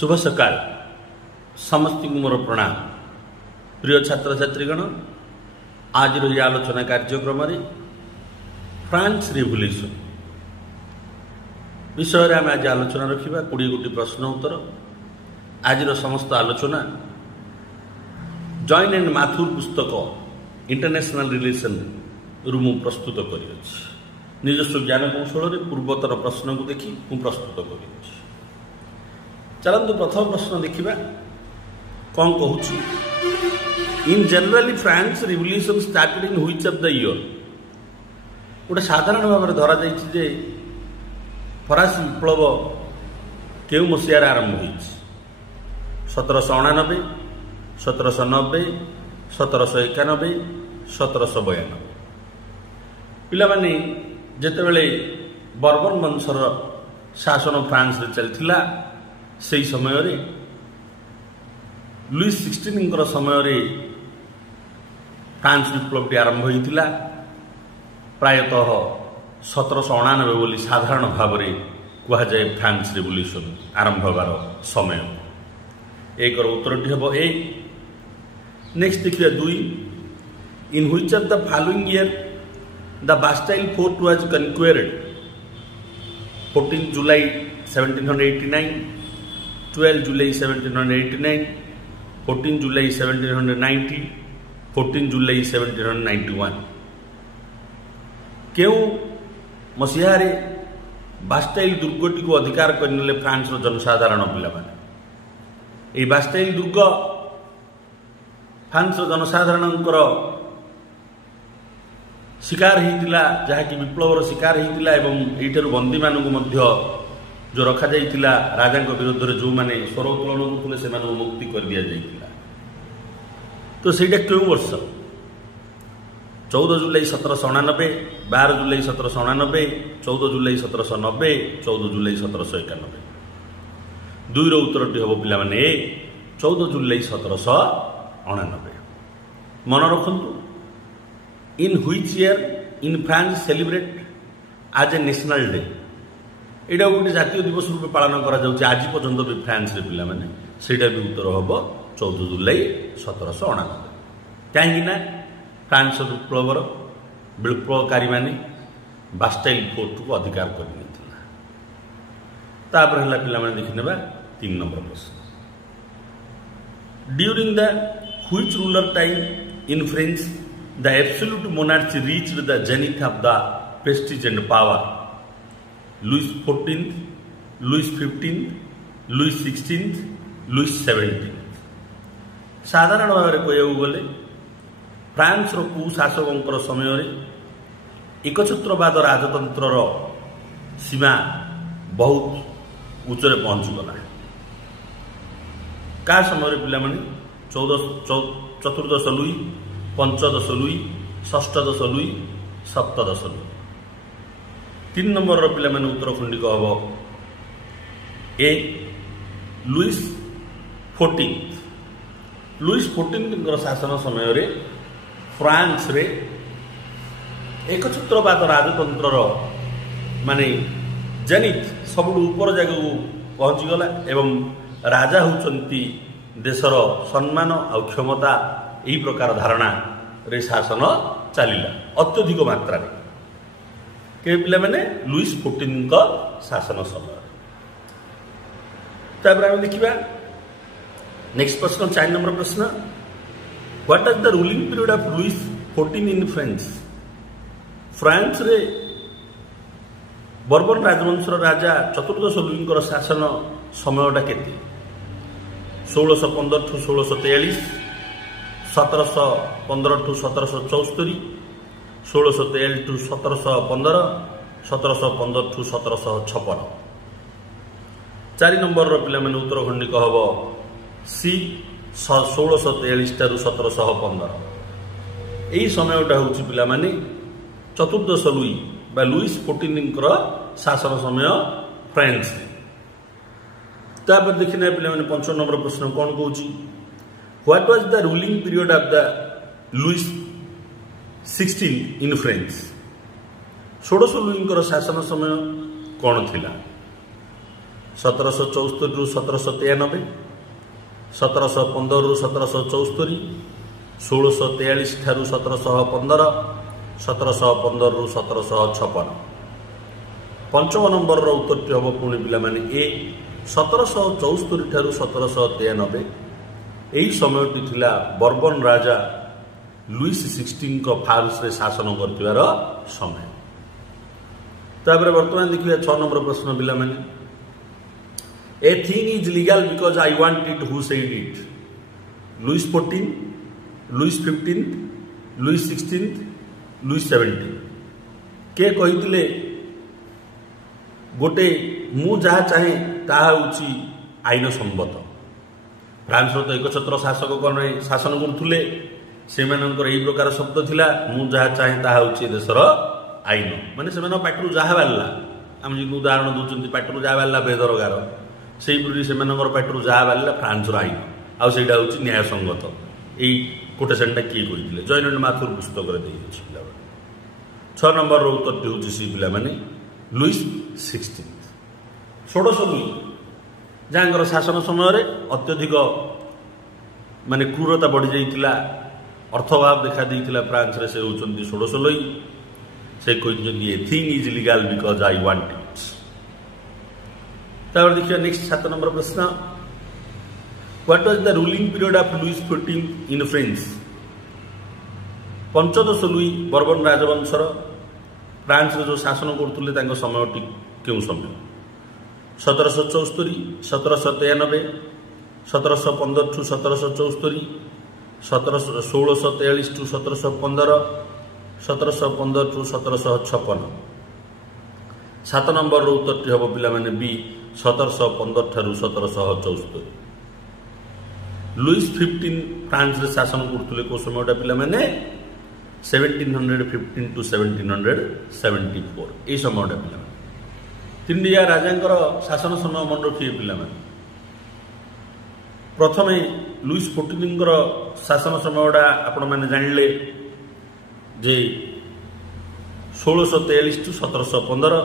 शुभ सकाल समस्त मोर प्रणाम। प्रिय छात्र छात्रीगण, आज आलोचना कार्यक्रम फ्रांस रिवोल्यूशन विषय आम आज आलोचना रखा 20 गोटी प्रश्न उत्तर। आज समस्त आलोचना जॉइन एंड माथुर पुस्तक इंटरनेशनल रिलेशन रु प्रस्तुत कर निजस्व ज्ञान कौशल पूर्वतर प्रश्न को देखी प्रस्तुत कर। चलतु प्रथम प्रश्न देखा कौन कहूँ। इन generally France revolution started in which of the year. गोटे साधारण भाव में धरा जाए फरासी विप्लव केउ मसीहार आरंभ हो 1789, 1790, 1791, 1792। पिलामाने जेतेबेले बर्बन वंशर शासन फ्रांस रे चलथिला से समय रे लुइस 16 समय फ्रांस विप्लव आरंभ होता प्रायतः 1789 बोली साधारण भाव में कहुए फ्रांस रिवोल्यूशन आरंभ होबार समय। एक उत्तर हम ए। नेक्स्ट देखिए 2। In which of the following year the Bastille fort was conquered. 14 July 1789, 12 July 1789, 14 July 1790, 14 July 1791। क्यों मसीहारे बास्टाइल दुर्गटी को अधिकार करने फ्रांस जनसाधारण पे बास्टाइल दुर्ग फ्रांस जनसाधारण शिकार होता जहाँकि विप्लवर शिकार होता एवं बंदी मानू जो रखा जाइथिला राजा विरुद्ध में जो मैंने स्वर उत्तोलन करते से मुक्ति कर दि जाइथिला। तो ସେଇଟା क्यों वर्ष 14 जुलाई 1789, 12 जुलाई 1789, 14 जुलाई 1790, 14 जुलाई 1791। 2 रो उत्तरटी हम पिलामाने 14 जुलाई 1789। मन रखंतु। In which year in France celebrate as a national day. एटा गोटे जातीय दिवस रूप पालन करा जाउछि आज पर्यंत भी फ्रांस रे पिला माने सेटा भी उत्तर हम 14 जुलाई 1789। कहीं फ्रांस विप्लवकारी माने बास्टाइल फोर्ट को अधिकार कर देखने 3 नंबर प्रश्न। During the which ruler time in France the absolute monarchy reached the zenith of the prestige and power. Louis 14, Louis 15, Louis 16, Louis 17। साधारण भाव में कहू गले फ्रांस कुशासकों समय एकछत्रवाद राजतंत्र सीमा बहुत उच्चरे पहुंचीगला। का समय पिलामाने 14 Louis, 15 Louis, 16 Louis, 17 Louis. 3 number पिला माने उत्तर खंडिक हम ए। लुइस 14। लुइस 14 शासन समय रे फ्रांस रे एकछत्रवाद राजतंत्र माने जेनिथ सब ऊपर जगह पहुंचीगला एवं राजा होचंती देशर सम्मान और क्षमता यही प्रकार धारणा रे शासन चलिला अत्यधिक मात्रा रे के पिला माने लुइस 14 का शासन समय। आम देखा नेक्स्ट प्रश्न 4 नंबर प्रश्न। What is the ruling period of Louis 14 in France. France रे बर्बन राजवंशर राजा 14 लुई शासन समयटा केते। 1615 ठू 1643, 1715 ठू 1774, 1643 ठू 1715, 1715 ठू 1756। 4 नंबर पिला माने उत्तर खंडिक हम सी। 1643 ठारू 1715 यही समयटा हूँ पिला माने 14 लुई बा लुइस 14 शासन समय फ्रांस। देखने पिला माने 5 नंबर प्रश्न कौन कहूँ। What was the ruling period of the Louis 16 in France. 16 Louis शासन समय कौन थिला। 1774 ରୁ 1793, 1715 ରୁ 1774, 1643 ଠାରୁ 1715, 1715 ରୁ 1756। पंचम नंबर उत्तरटी हम पुणी पिलाने ए 1774 ठारू 1793 यही समयटी थिला बर्बन राजा लुईस 16 को फ्रांस रे शासन कर समय। तापर वर्तमान देखिए 6 नंबर प्रश्न पिलाने a thing is legal because I want it who said it? Louis 14, Louis 15, Louis 16, Louis 17 के कही गोटे मु जहाँ चाहे ताहा होची आईन सम्मत। फ्रांस तो एकछत्र शासक शासन करुले से प्रकार शब्द थिला मु जहाँ चाहे ताहा होची देशर आईन माने से पाटरू जहाँ बाहला आम जी उदाहरण दूसरी पाटरू जहाँ बाहला बेदरगार से पाटरू जहाँ बाहला फ्रांस आईन आईटा हूँ न्यायसंगत। यही कोटेशनटा किए कही जयनंद माथुर पुस्तक 6 नंबर उत्तर हूँ सी पाने लुईस 16 षोड़श लुई जहाँ शासन समय अत्यधिक माने क्रूरता बढ़ी जाइतिला अर्थभाव देखा देइतिला फ्रांस रे से होचंदी षोड़श लुई से कहते thing is legal because I want it. तापर देखिए नेक्स्ट 7 नंबर प्रश्न what was the ruling period of Louis 14 in France? 15 Louis Bourbon राजवंशर फ्रांस जो शासन करते समय क्यों समय? 1774, 1793, 1715 टू 1774, 1643 टू 1715, 1715 टू 1756। 7 नंबर उत्तर हम पिलाने बी 1715 ठारू 1774। लुईस 15 फ्रांस रे शासन करते को समय पिलाने 1715 टू 1774 यही समय पिला। 3 राजा शासन समय मन रखिए पिला। प्रथम लुईस 14 शासन समय आपण मैंने जानिले जे 1643 टू 1715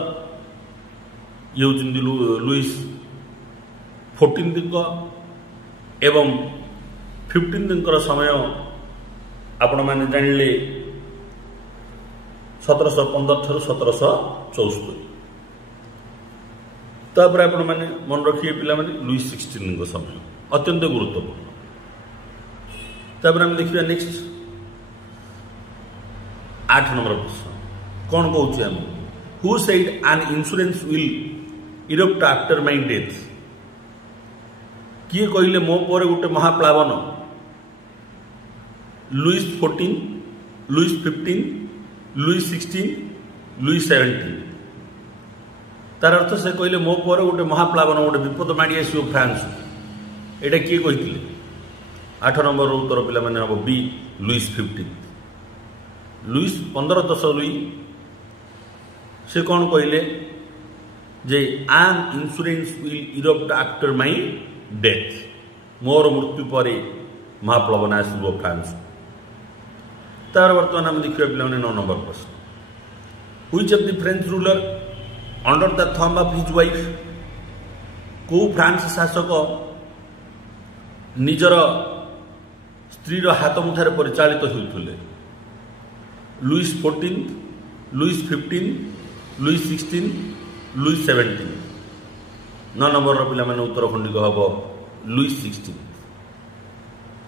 ये होती लुईस 14 एवं 15 समय आपण मैंने जानिले 1715 ठारू 1774। तापर आपण मैंने मन रखिए पिला लुईस 16 समय अत्यंत गुरुत्वपूर्ण। तापर हम देखिए नेक्स्ट 8 नंबर प्रश्न कौन कहूँ आम who said N insurance will erupt after my death? किए कहले मो पर गोटे महाप्लावन? लुईस 14, लुईस 15, लुईस 16, लुईस 17 तार अर्थ से कहले मो पर गोटे महाप्लावन गोटे विपद माड़ी आसो फ्रांस एटा किए कही? 8 नंबर उत्तर पिला माने हम बी लुईस 15। लुईस 15 लुई से कौन कहले जे an insurance will erupt after my death मोर मृत्यु पर महाप्लावन आसो फ्रांस। तार वर्तमान हम देखिए पिला 9 नंबर प्रश्न which of the French ruler under the thumb of his wife? को फ्रांस शासक निजर स्त्रीर हाथ मुठार परिचालित होते? Louis 14, Louis 15, Louis 16, Louis 17। 9 number पिला माने उत्तर खंडिक हम लुईस 16।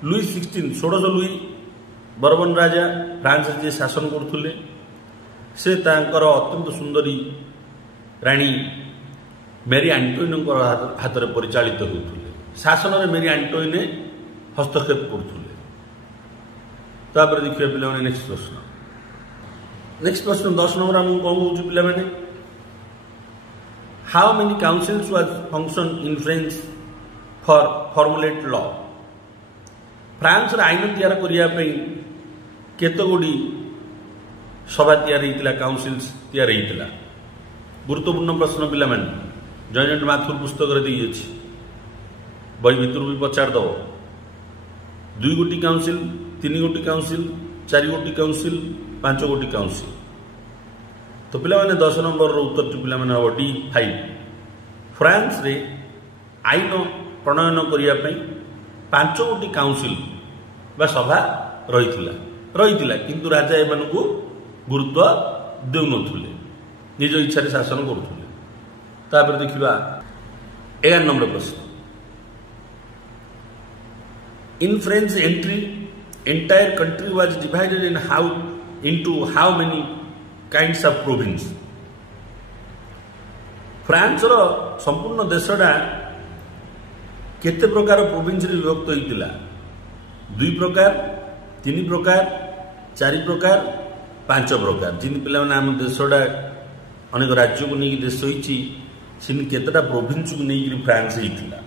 लुईस 16 षोड़श लुई बर्बन राजा फ्रांस जे शासन करथुले से तांकर अत्यंत सुंदरी राणी मेरी आंटोइन हाथ में परिचालित होते शासन में मेरी आंटोइन हस्तक्षेप करथुले। तापर देखिए पिला नेक्स्ट प्रश्न। नेक्स्ट प्रश्न 10 नंबर हम कौन कहूँ पिला माने how many councils was function in France for formulate law? France रे आईन तैयार करने केत गुड़ी सभा तैयार काउंसिल्स तैयार होता? गुरुत्वपूर्ण प्रश्न पिला जयनंद माथुर पुस्तक बही भितर भी पचारद 2 गोटी काउंसिल, 3 गोटी काउंसिल, 4 गोटी काउंसिल, 5 गोटी काउंसिल। तो पिला 10 नंबर उत्तर पिला हम D5 फ्रांस रे आईन प्रणयन करने 5 गोटी काउंसिल बा सभा रही किंतु राजा एमान को गुरुत्व देउनथुले निज इच्छा रे शासन करुथुले। तापर देखिबा 11 नंबर प्रश्न in French entry entire country was divided into how many kinds of province। France रो संपूर्ण देशटा केते प्रकार प्रोविंस रे विभक्त होइतिला 2 प्रकार 3 प्रकार 4 प्रकार 5 प्रकार जिन पिला माने हम देशटा अनेक राज्य को नहीं देश होइछि सिन केतेटा प्रोविंस को नहीं फ्रांस होइतिला।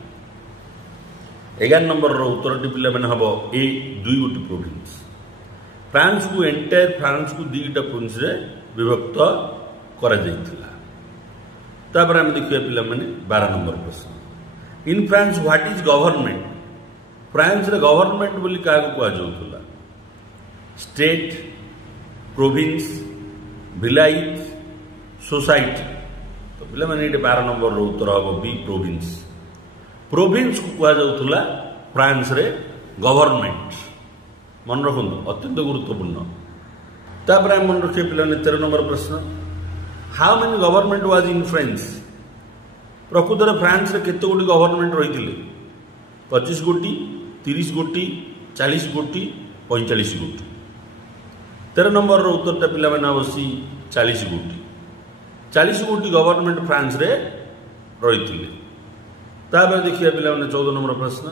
11 नंबर रो उत्तर टी पिला माने हबो ए 2 गोटी प्रोविंस। फ्रांस को एंटायर फ्रांस को 2टा प्रोविंस रे विभक्त करा जाइतिला। तापर हम देखिए पिला माने 12 नंबर प्रश्न in France what is government. France रे गवर्नमेंट बोली का को आजौतला स्टेट प्रोविंस विलायत सोसाइटी। तो पिला माने 12 नंबर रो उत्तर हबो बी प्रोविंस। प्रोविंस को को आजौतला फ्रांस रे गवर्नमेंट मन रखु अत्यंत गुरुत्वपूर्ण। तापर हम मन रखिए पिला माने 13 नंबर प्रश्न how many government was in France. प्रकृत फ्रांस रे केते गोटी गवर्नमेंट रही 25 गोटी 30 गोटी 40 गोटी 45 गोटी। 13 नंबर रो उत्तर पिला माने अवश्य 40 गोटी। 40 गोटी गवर्नमेंट फ्रांस रे रही। तापर देखिए पिला माने 14 नंबर प्रश्न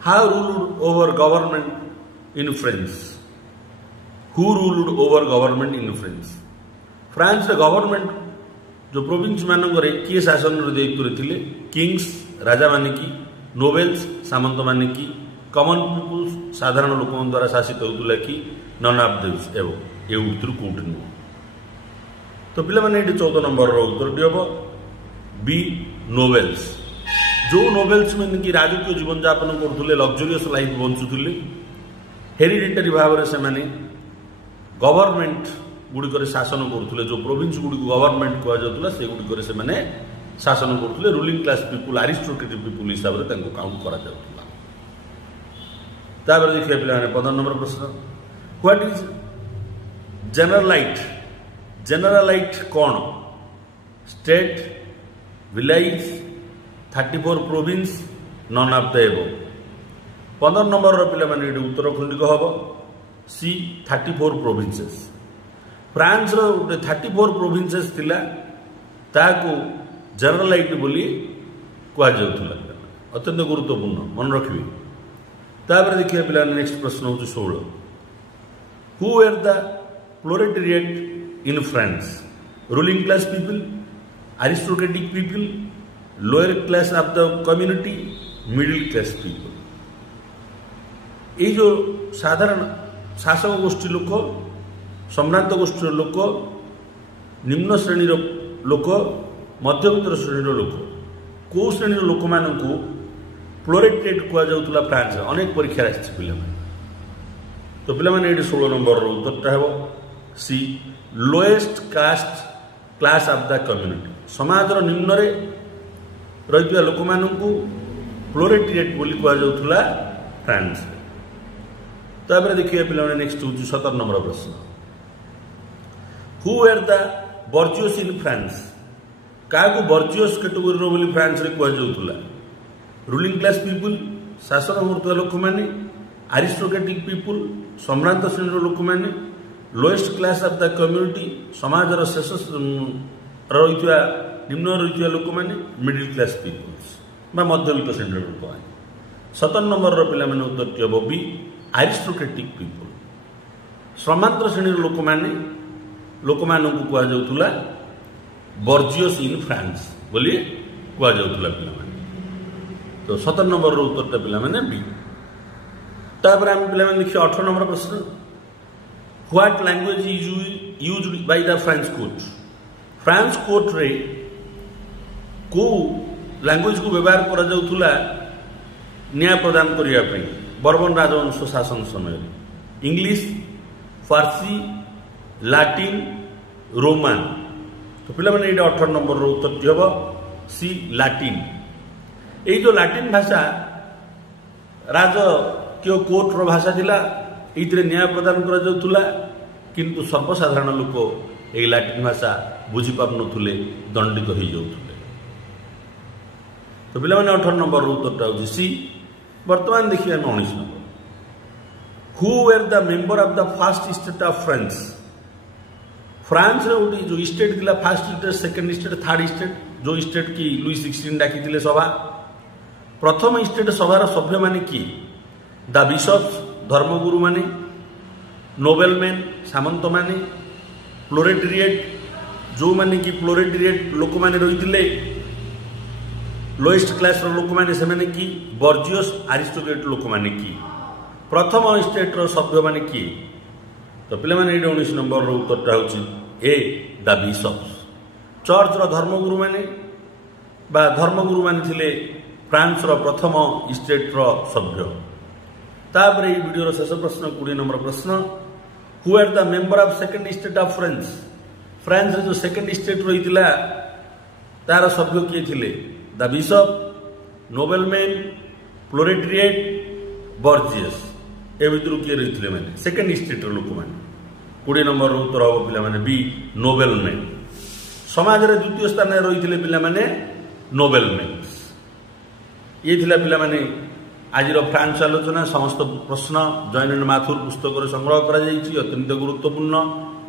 how ruled over government in France. Who ruled over government in France. France रे गवर्नमेंट जो प्रोविंस मानकरे किए शासन रे किंग्स राजा माने की नोबेल्स सामंत माने की कॉमन पीपुल साधारण लोकों द्वारा शासित होउतला कि नन ऑफ दिस एवं ए उत्तर कोट नु। तो पिला माने 14 नंबर रो उत्तर दियबो बी नोबेल्स। जो नोबेल्स माने की राजकीय जीवन यापन करथुले लग्जरियस लाइफ बंचुथुले हेरिडिटरी भाव रे से माने गवर्नमेंट गुड़िक शासन करुले जो प्रोविंस गुड़ी गवर्नमेंट कहला से गुड़िक से मैंने शासन करुले रूलिंग क्लास पीपुल आरिस्टोक्रेटिक पीपुल हिसाब से काउंट करा जाउतला। तापर देखिए पिला 15 नंबर प्रश्न व्हाट इज जनरलाइट। जनरलाइट कौन state village 34 province none of the above. 15 number पिला माने उत्तर खंडिक हम सी 34 प्रोविंसेस। फ्रांस रो 34 प्रोविंसेस थिला ताकू जनरलाइट बोली कहा जाउथला अत्यंत गुरुत्वपूर्ण मन रखिबे। तापर देखिए पिला नेक्स्ट प्रश्न हो 16 who are the proletariat in France. Ruling class people aristocratic people lower class of the community middle class people. ये जो साधारण शासक गोष्ठी लोक सम्रांत गोष्ठी लोक निम्न श्रेणी लोक मध्यवित्त श्रेणी लोक कौ श्रेणी लोक मानक प्लोरेटेड कह जाउतला फ्रांस अनेक परीक्षा आछि पिला माने। तो पिला माने 16 नंबर रो उत्तरटा हेबो C lowest caste class of the community. समाज रो निम्न रे रहितवा लोक मानक प्लोरेटेड बोली कह जाउतला फ्रांस। तापर देखिए पिला माने नेक्स्ट हो 17 नंबर प्रश्न who are the bourgeois in France. क्या बर्जियस कैटेगोरी रो बोली फ्रांस रे कह जाउतला रूलिंग क्लास पीपुल शासन करथुवा लोक माने आरिस्टोक्रेटिक पीपुल सम्रांत श्रेणी लोक माने lowest class of the community समाज रो शेष रहितवा निम्न रहितवा लोक माने मिडिल क्लास पीपुल्स बा मध्यवित्त श्रेणी लोक माने। 17 नंबर रो पिला माने उत्तर दियबो बी आरिस्टोक्रेटिक पीपुल। समांतर श्रेणी लोक माने लोक मानक कह जाउतला बर्जियस इन फ्रांस बोली कह जाउतला पिला माने। तो 17 नंबर रो उत्तरटा पिला माने बी। तापर हम पिला माने देखिए 18 नंबर प्रश्न what language is used by the French court. France court रे को लैंग्वेज को व्यवहार करा जाउतला न्याय प्रदान करिया पई बर्बन राजवंश शासन समय इंग्लिश फारसी लाटिन रोमान। तो पिला माने 18 नंबर रो उत्तर दियबो सी लाटिन यही जो लाटिन भाषा राजकीय कोर्टर भाषा थिला ये न्याय प्रदान करा किंतु सर्वसाधारण लोक ये लाटिन भाषा बुझी पारुनथुले दंडित हो जाउथुले। तो पिला माने 18 नंबर उत्तरटा होची सी। वर्तमान देखिए 19 number who were the member of the first state of France. France रे उडी जो स्टेट थिला first state second state third state जो स्टेट की लुई 16 डाकी थिले सभा प्रथम स्टेट सभार सभ्य माने की द बिशप्स धर्मगुरु माने नोबेलमैन सामंत माने प्लोरेटेरिएट जो माने की प्लोरेटेरिएट लोक माने रहिथिले लोएस्ट क्लास रो लोक माने से माने की बर्जियस आरिस्टोक्रेट लोक माने की प्रथम स्टेट रो सभ्य माने की। तो पिला माने 19 नंबर रो उत्तरटा होची ए द बिशप्स चर्च रो धर्मगुरु माने बा धर्मगुरु माने थिले फ्रांस रो प्रथम स्टेट रो सभ्य। तापरे ये वीडियो रो शेष प्रश्न 20 नंबर प्रश्न who are the member of second state of France. France रे जो सेकंड स्टेट रहितिला तार सभ्य किए थिले द बिशप नोबेलमैन प्लोरेटेरिएट बर्जियस ए भितर किए रहितिले माने सेकंड स्टेट रो लोक माने 20 नंबर उत्तर हो पिला माने बी नोबेलमैन। समाज रे द्वितीय स्थान रे रहितिले पिला माने नोबेलमैन। ये थिला पिला माने आज फ्रांस आलोचना समस्त प्रश्न जॉइन एंड माथुर पुस्तक संग्रह करा जाइछि अत्यंत गुरुत्वपूर्ण।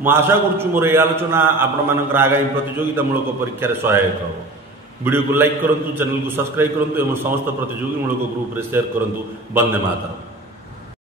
मु आशा करूछु मोर ए आलोचना आपण मानकर आगामी प्रतियोगितामूलक परीक्षा सहायक हो। वीडियो को लाइक करंतु चैनल को सब्सक्राइब करंतु एवं समस्त प्रतियोगितामूलक ग्रुप रे शेयर करंतु। वंदे मातरम।